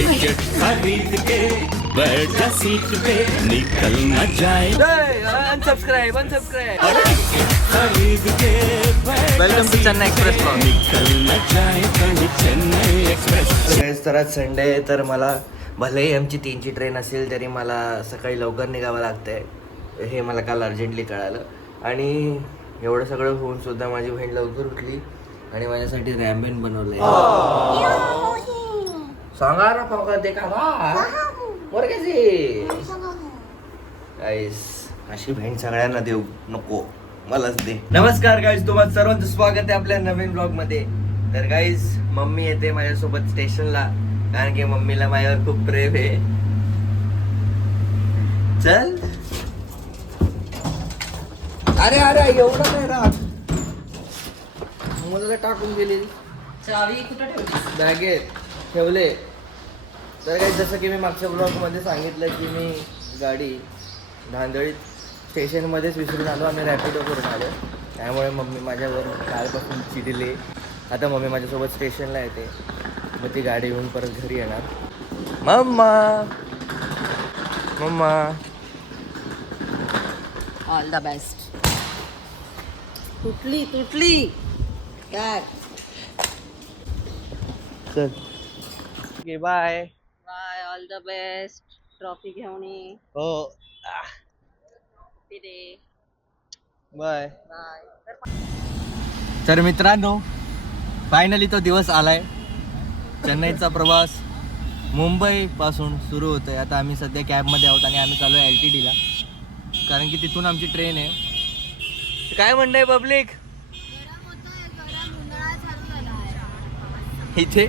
Ticket खरीद के बैठ जा सीट पे निकल न जाए अनसब्सक्राइब खरीद के welcome to Chennai express vlog. निकल न जाए कहीं चेन्नई एक्सप्रेस. तर आज संडे आहे, तर मला भलेही आमची 3ची ट्रेन असेल तरी मला सकाळी लवकर निघावं लागतंय. हे मला काल अर्जंटली कळालं. आणि एवढं सगळं होऊन सुद्धा माझी बहीण लवकर उठली आणि माझ्यासाठी रॅमेन बनवलंय. सांगा ना फक्त ते का गाईस, अशी बहीण सगळ्यांना देऊ नको, मलाच दे. नमस्कार गाईज, तुम्हाला सर्वांचं स्वागत आहे आपल्या नवीन ब्लॉग मध्ये. तर गाईज, मम्मी येते माझ्यासोबत स्टेशनला, कारण की मम्मीला माझ्यावर खूप प्रेम आहे. चल. अरे अरे एवढं नाही राहत, मला टाकून गेली. चावी कुठं ठेवली? बॅगेत ठेवले. तर काही जसं की मी मागच्या ब्लॉगमध्ये सांगितलं की मी गाडी धांदळीत स्टेशनमध्येच विसरून आलो. आम्ही रॅपिडो करून आलो, त्यामुळे मम्मी माझ्यावर कालपासून चिडली. आता मम्मी माझ्यासोबत स्टेशनला येते, मग ती गाडी घेऊन परत घरी येणार. Mamma mamma all the best. तुटली तुटली काय? चल. Okay bye. Bye, all the best. Trophy घेऊन ये. हो बाय. बाय. तर मित्रांनो, फायनली तो दिवस आलाय. चेन्नईचा प्रवास मुंबई पासून सुरू होतोय. आता आम्ही सध्या कॅबमध्ये आहोत आणि आम्ही चालू आहे LTT ला, कारण की तिथून आमची ट्रेन आहे. काय म्हणणं पब्लिक? इथे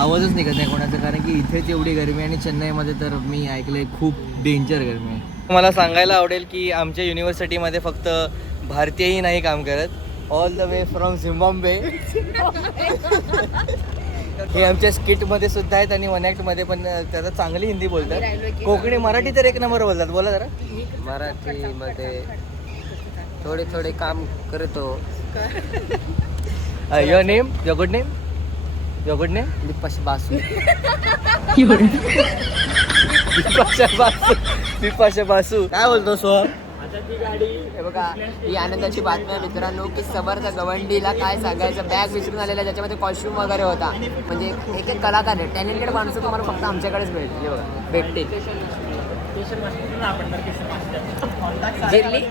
आवाजच निघत नाही कोणाचा, कारण की इथेच एवढी गरमी आणि चेन्नईमध्ये तर मी ऐकलंय खूप डेंजर गरमी आहे. मला सांगायला आवडेल की आमच्या युनिव्हर्सिटीमध्ये फक्त भारतीयही नाही काम करत, all the way from Zimbabwe. हे आमच्या स्किटमध्ये सुद्धा आहेत आणि वन ॲक्टमध्ये पण त्याचा चांगली हिंदी बोलतात. कोकणी मराठी तर एक नंबर बोलतात. बोला जरा. मराठीमध्ये थोडे थोडे काम करतो. Your name, your good name, your good name? Deepash Basu. Deepash Basu. काय बोलतो सोहम? हे बघा, ही आनंदाची बातमी आहे मित्रांनो की समर्थ गवंडीला काय सांगायचं, बॅग विसरून आलेला ज्याच्यामध्ये कॉस्ट्युम वगैरे होता. म्हणजे एक एक कलाकार आहे, टॅलेंटेड माणसं तुम्हाला फक्त आमच्याकडेच भेटतील. बघा भेटतील. जिरली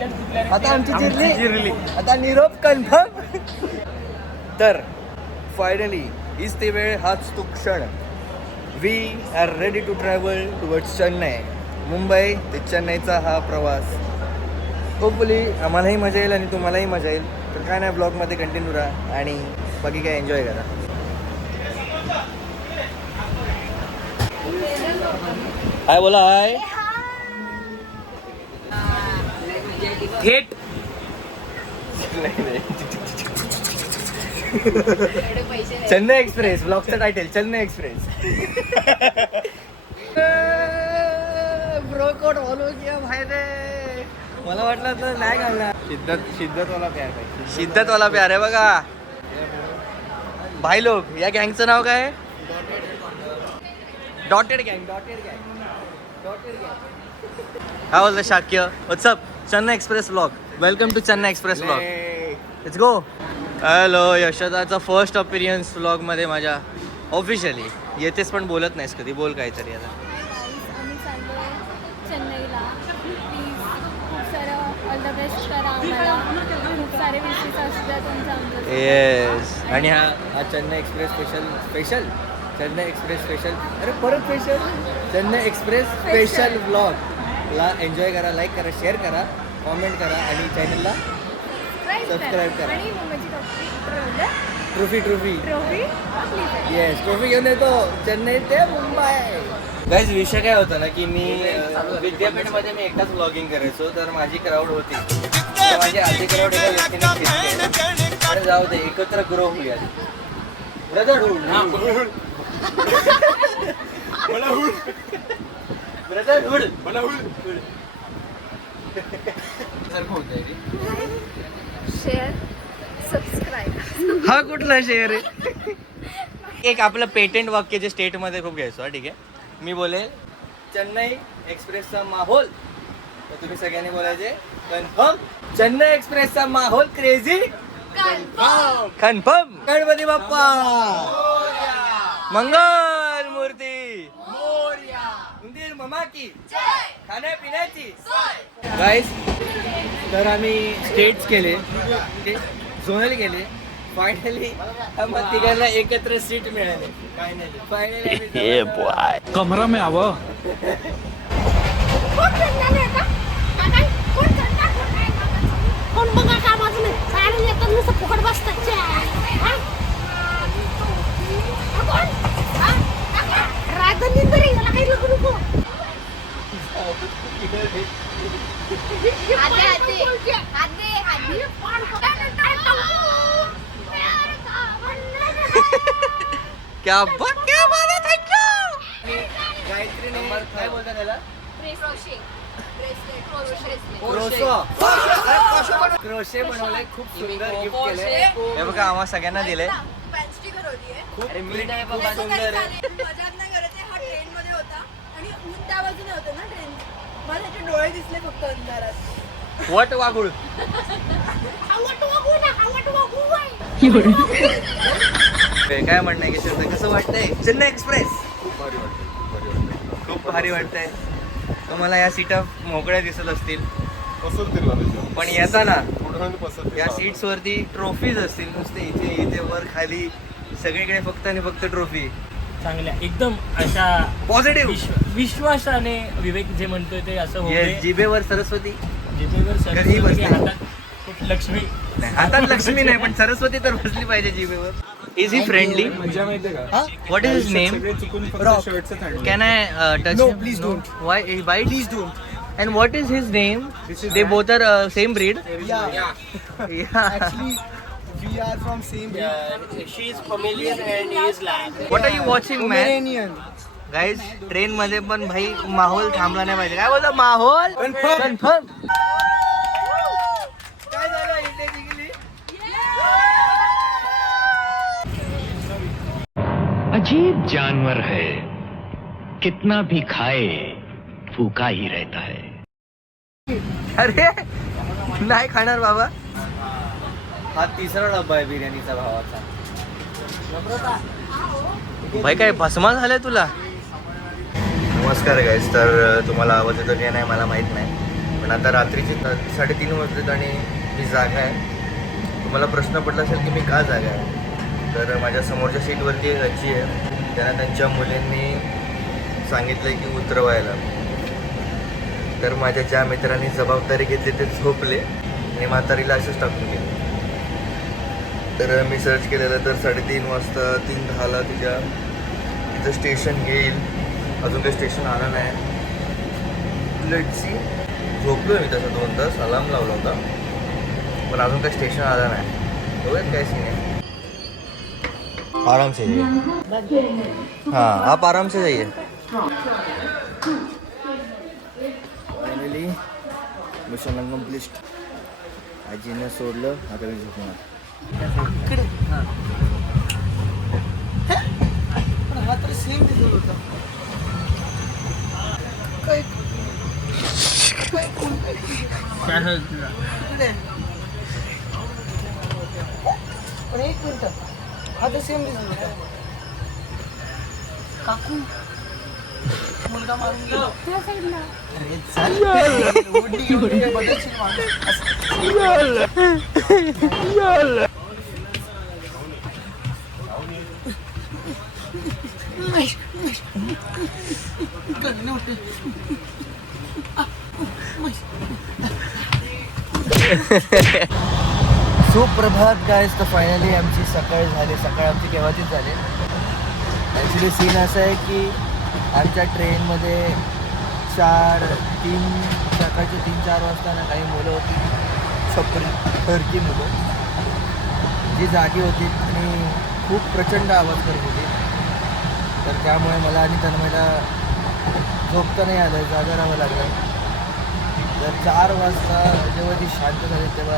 आता आमची जिरली. आता निरोप कन्फर्म. तर फायनली हीच ती वेळ, हाच तो क्षण. We are ready to travel towards Chennai. Mumbai ते चेन्नईचा हा प्रवास होपफुली आम्हालाही मजा येईल आणि तुम्हालाही मजा येईल. तर काय नाही, ब्लॉगमध्ये कंटिन्यू राहा आणि बाकी काय एन्जॉय करा. हाय बोला. हाय. थेट चेन्नई एक्सप्रेस. ब्लॉगचं title Chennai express. Bro code follow किया भाई रे. मला वाटलं तर नाही घालणार. शिद्दतवाला प्यार आहे बघा. भाई लोक, या गँगचं नाव काय? डॉटेड गँग. काय बोलतं Shakya? What's up Chennai express vlog. Welcome to Chennai express vlog. Let's go. Hello, यशदाचा फर्स्ट अपीरियन्स व्लॉगमध्ये माझ्या ऑफिशियली. येतेच पण बोलत नाहीस कधी, बोल काहीतरी आता. आम्ही चाललोय चेन्नईला. प्लीज खूप सारं ऑल द बेस्ट करा आम्हाला. खूप सारे विशेष असतात तुमच्या. येस. आणि हा Chennai express special Chennai express special. अरे परत स्पेशल चेन्नई एक्सप्रेस स्पेशल ब्लॉगला एन्जॉय करा, लाईक करा, शेअर करा, कॉमेंट करा आणि चॅनलला सबस्क्राईब करा. आणि मम्मीची ट्रॉफी येस, ट्रॉफी घेऊन येतो चेन्नई ते मुंबई. गाईज, विषय काय होता ना की मी विद्यापीठमध्ये मी एकटाच व्लॉगिंग करायचो, तर माझी क्राऊड होती. तर माझी आधी क्राऊड एका व्यक्तीने फिट केली. तर जाऊ दे, एकत्र ग्रो होऊया. ब्रदरहूड. Share subscribe. हा कुठला शेअर आहे? एक आपलं पेटेंट वाक्य जे स्टेटमध्ये खूप घ्यायचो. ठीक आहे, मी बोलेल चेन्नई एक्सप्रेसचा माहोल, तर तुम्ही सगळ्यांनी बोलायचे कन्फर्म. चेन्नई एक्सप्रेसचा माहोल क्रेझी कन्फर्म. गणपती बाप्पा मंगल मूर्ती उंदीर ममा की खाण्यापिण्याची गाईस. तर आम्ही स्टेट्स केले, झोनल केले, फायनली आम्हाला तिघांना एकत्र सीट मिळाली. फायनली कमरा में आव. कोण बघा का बाजूने सारे येतात नुसतं फुकट बसतात. राजधानी तरी याला काही नको नको. क्या बात गायत्रीने काय बोलतात त्याला क्रोशे बनवले. खूप सुंदर गिफ्ट केले. हे बघा आम्हा सगळ्यांना दिले. खूप प्रिंट आहे बाबा, सुंदर आहे. मजाक नाही करत आहे. हा ट्रेन मध्ये होता आणि ऊन त्या बाजूने होतं ना ट्रेन. मला त्याचे डोळे दिसले फक्त अंधारात. वट वाघुळ काय म्हणणं आहे की कसं वाटतंय चेन्नई एक्सप्रेस? खूप भारी वाटतंय. तुम्हाला या सीटा मोकळ्या दिसत असतील, पण येताना या सीट्स वरती ट्रॉफीज असतील नुसते. इथे इथे वर खाली सगळीकडे फक्त आणि फक्त ट्रॉफी. चांगल्या एकदम अशा पॉझिटिव्ह विश्वासाने विवेक जे म्हणतोय ते असं होते. जिभेवर सरस्वती, जिभेवर कधीही सरस्वती, बसते. हातात खूप लक्ष्मी. आता लक्ष्मी नाही पण सरस्वती तर बसली पाहिजे जिभेवर. Is he friendly? What is his name? Can I touch? No, please don't. Why Please don't. And what is his name? They both are same breed. Yeah. Yeah. Actually, we are from same breed. She is familiar and he is lab. What are you watching, man? Pomeranian. Guys train मध्ये पण भाई माहोल थांबला नाही पाहिजे. काय बोलता माहोल कन्फर्म. काय झालं इंडिया जिंकली? अजीब जानवर है, कितना भी खाए भूखा ही रहता है. अरे नाही खाणार बाबा. हा तिसरा डब्बा आहे बिर्याणीचा भावाचा. भाई काय भस्मा झालंय तुला? नमस्कार गाईज. तर तुम्हाला आवाज येतो की नाही मला माहीत नाही, पण आता रात्रीचे 3:30 वाजलेत आणि मी जागा आहे. तुम्हाला प्रश्न पडला असेल की मी का जागा आहे, तर माझ्या समोरच्या सीटवरती एक आजी आहे. त्यांना त्यांच्या मुलींनी सांगितलं की उतरवायला. तर माझ्या ज्या मित्रांनी जबाबदारी घेतली ते झोपले आणि म्हातारीला असेच टाकून गेले. तर मी सर्च केलेलं तर 3:30 वाजता 3:10ला तिचं स्टेशन घेईल. अजून काही स्टेशन आलं नाही. Let's see. झोपलो मी तसं 2 तास, अलार्म लावला होता, पण अजून काही स्टेशन आलं नाही. बघूयात काय सीन आहे. आराम से जाइए. हाँ आप आराम से जाइए. Finally mission incomplete. आजीनं सोडलं, आता मी झोपणार. हा तर सेम दिसत होता. काय पण एक मिनिट, हा तर सेम दिसत होता. काकू मुलगा मारून गेला. अरे चाल ओढणी बदलशील माणूस. सुप्रभात गाईज. तर फायनली आमची सकाळ झाली. सकाळ आमची केव्हाचीच झाली. ॲक्च्युली सीन असं आहे की आमच्या ट्रेनमध्ये 3 4 वाजता ना काही मुलं होती, छपरी टर्की मुलं, जी जागी होती आणि खूप प्रचंड आवाज करत होती. तर त्यामुळे मला आणि तन्मयला झोपता नाही आलं, जागा राहावं लागलं. तर 4 वाजता जेव्हा ती शांत झाली तेव्हा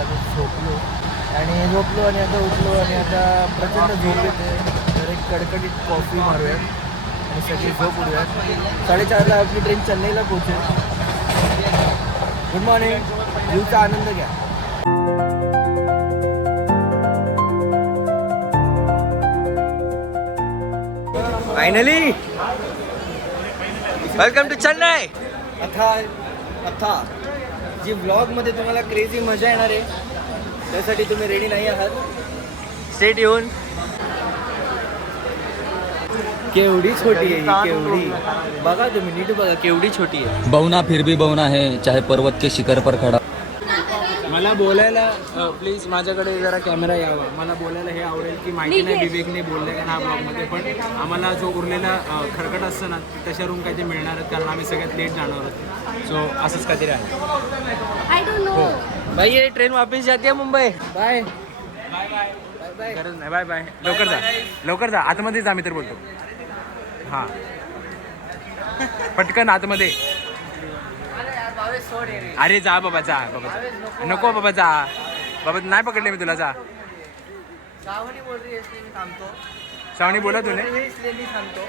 आम्ही झोपलो आणि आता उठलो आणि आता प्रचंड झोप येते. डायरेक्ट कडकडीत कॉफी मारूयात आणि सगळी झोप उडूयात. 4:30ला आपली ट्रेन चेन्नईला पोहोचेल. Good morning. व्ह्यूचा आनंद घ्या. Finally welcome to Chennai. आता जी व्लॉगमध्ये तुम्हाला क्रेझी मजा येणार आहे त्यासाठी तुम्ही रेडी नाही आहात. स्टेट येऊन. केवढी छोटी आहे ही, केवढी बघा तुम्ही नीट बघा केवढी छोटी आहे. बौना फिर भी बौना है चाहे पर्वत के शिखर पर खड़ा. मला बोलायला प्लीज माझ्याकडे जरा कॅमेरा यावा. मला बोलायला हे आवडेल की माहिती नाही विवेकने बोलले का ना ब्लॉगमध्ये, पण आम्हाला जो उरलेला खरकट असतं ना तशा रूम काही ते मिळणार आहेत कारण आम्ही सगळ्यात लेट जाणार आहोत. सो असंच काहीतरी आहे. I don't know. भाई ये ट्रेन वापस जाते है मुंबई. बाय. गरज नाही. Bye bye. लवकर जा, लवकर जा. आतमध्ये जा, मी तर बोलतो. हां पटकन आतमध्ये. अरे जा बाबा, जा बाबा. नको बाबा, जा बाबा. नाही पकडले मी तुला. जा. श्रावणी बोल रही है इसलिए मी थांबतो. श्रावणी बोला तुने. इसलिए मी थांबतो.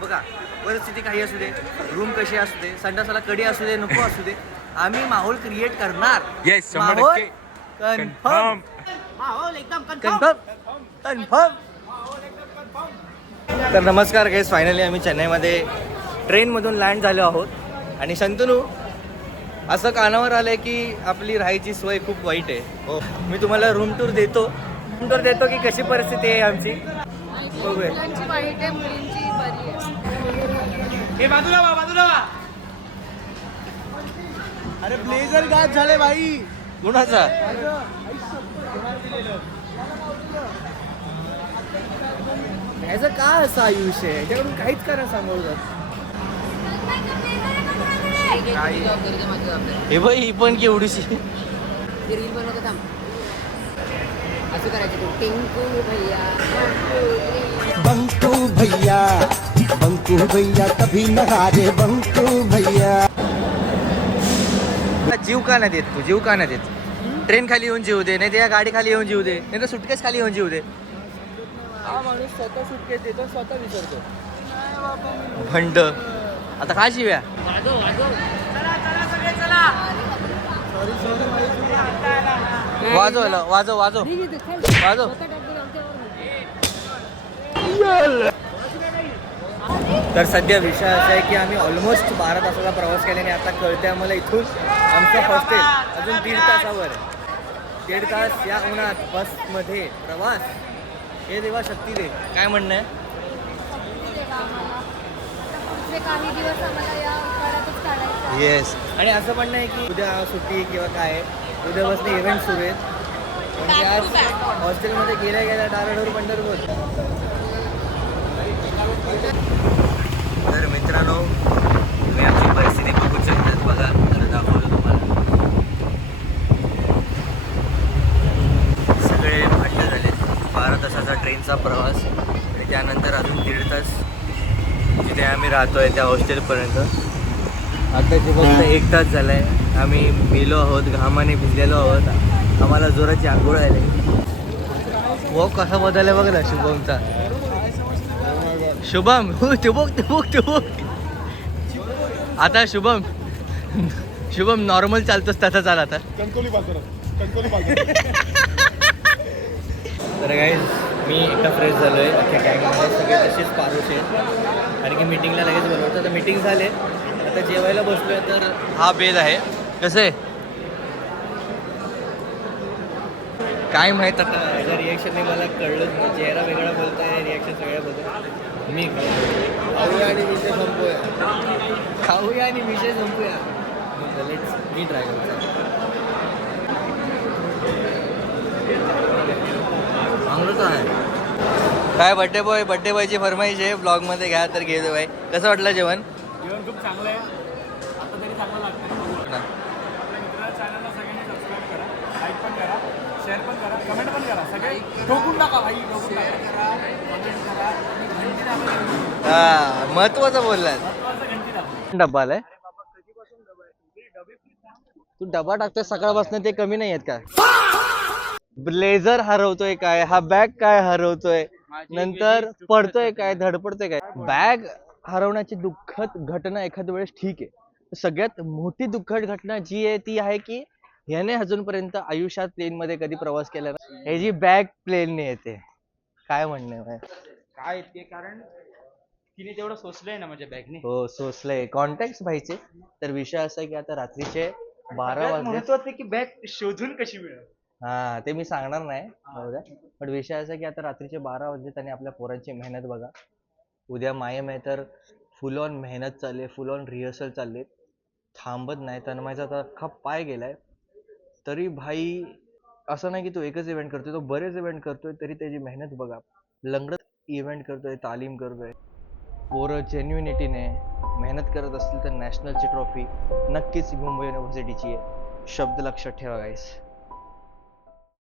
बघा परिस्थिती काही असू दे, रूम कशी असू दे, संडासाला कडी असू दे, नको असू दे, आम्ही माहोल क्रिएट करणार. Yes 100% confirm. माहोल एकदम कन्फर्म. तर नमस्कार गाईस, फायनली आम्ही चेन्नईमध्ये ट्रेनमधून लँड झालो आहोत आणि शंतनू असं कानावर आलंय की आपली राहायची सोय खूप वाईट आहे. हो, मी तुम्हाला रूम टूर देतो की कशी परिस्थिती आहे आमची. बघूया. मुलांची वाईट आहे, मुलींची बरी आहे. हे बाजूला वा, बाजूला वा. अरे ब्लेझर गायब झाले भाई. कुणाचा? याचं का असं आयुष्य आहे, याच्याकडून काहीच करा सांगू. हे बाई ही पण केवढीशी रील बनवतो. थांब. असं करायचं तू. टिंकू भैया बंकू भैया कभी न हारे बंकू भैया. जीव का नाही देत तू? जीव का नाही देत? ट्रेन खाली येऊन जीव दे, नाही तर या गाडी खाली येऊन जीव दे, नाही तर सुटकेस खाली येऊन जीव दे. हा माणूस स्वतः सुटकेस देतो, स्वतः विसरतो. भंड. आता काय शिव्या? वाजव. तर सध्या विषय असा आहे की आम्ही ऑलमोस्ट 12 तासाचा प्रवास केल्याने आता कळते आम्हाला इथून आमचं हॉस्टेल अजून 1.5 तासावर आहे. 1.5 तास या उन्हात बसमध्ये प्रवास. हे देवा शक्ती दे. काय म्हणणं आहे? काही दिवस आम्हाला या काळातच काढायचं आहे. येस. आणि असं पण नाही की उद्या सुट्टी किंवा काय, उद्यापासून इव्हेंट सुरू आहेत. म्हणजे आज हॉस्टेलमध्ये गेल्या डाराडोर पंढरपूर. तर मित्रांनो तुम्ही आमची परिस्थिती बघू शकतात. बघा तर दाखवलं तुम्हाला. सगळे भांडण झाले. 12 तासाचा ट्रेनचा प्रवास आणि त्यानंतर अजून 1.5 तास जिथे आम्ही राहतो आहे त्या हॉस्टेलपर्यंत. आता जे फक्त 1 तास झाला आहे. आम्ही मेलो आहोत, घामाने भिजलेलो आहोत. आम्हाला जोराची आंघोळ आली. वो कसा बदलला बघ ना शुभमचा. शुभम ते बघ. आता शुभम नॉर्मल चालतोस तसा चाल आता. तर गाईज मी एकदा फ्रेश झालो आहे. अख्ख्या गँगमध्ये सगळे तसेच पारोश आहेत आणि की मीटिंगला लगेच बोलवतो. आता मीटिंग झाले, आता जेवायला बसलोय. तर हा बेद आहे. कसं आहे काय माहीत. आता याच्या रिॲक्शनने मला कळलंच नाही. चेहरा वेगळा बोलतो आहे, रिॲक्शन सगळ्या बोलतो. मी खाऊया आणि विषय संपूया. मी ट्राय करतो. चांगलंच आहे. काय बड्डे बॉयची फरमाईश आहे ब्लॉगमध्ये घ्या तर घेतो बाई. कसं वाटलं जेवण? जेवण खूप चांगलं आहे. आता तरी चांगलं लागतं. आपल्या चॅनलला सगळ्यांनी सबस्क्राईब करा, लाईक पण करा, शेअर पण करा, कमेंट पण करा. सगळे ठोकून टाका भाई. ठोकून टाका, कमेंट करा आणि घंटी दाबा. हा महत्वाचं बोललात. महत्त्वाचं घंटी दाबा. डब्बा आलाय. तू डबा टाकतोय सकाळपासून, ते कमी नाही आहेत का? ब्लेझर हरवतोय काय, हा बॅग काय हरवतोय, नंतर पडतोय काय, धडपडतोय काय. बॅग हरवण्याची दुःखद घटना एखाद्या वेळेस ठीक आहे, सगळ्यात मोठी दुःखद घटना जी आहे ती आहे की ह्याने अजूनपर्यंत आयुष्यात प्लेन मध्ये कधी प्रवास केला ना, ह्याची बॅग प्लेनने येते. काय म्हणणे भाई? काय ते कारण तिने तेवढं सोचलंय ना माझ्या बॅगने. हो सोचलंय. कॉन्टॅक्ट पाहिजे. तर विषय असा आहे की आता रात्रीचे 12 वाजले. महत्वाचं की बॅग शोधून कशी मिळेल. हा ते मी सांगणार नाही पण विषय असा आहे की आता रात्रीचे 12 वाजलेत आणि आपल्या पोरांची मेहनत बघा. उद्या मायम आहे तर फुल ऑन मेहनत चालली, फुल ऑन रिहर्सल चालली, थांबत नाही. तन्मयचा तर अख्खा पाय गेलाय. तरी भाई असं नाही की तो एकच इव्हेंट करतोय, तो बरेच इव्हेंट करतोय, तरी त्याची मेहनत बघा. लंगडत इव्हेंट करतोय, तालीम करतोय. पोरं जेन्युनिटीने मेहनत करत असतील तर नॅशनलची ट्रॉफी नक्कीच मुंबई युनिव्हर्सिटीची आहे. शब्द लक्षात ठेवा गाईस.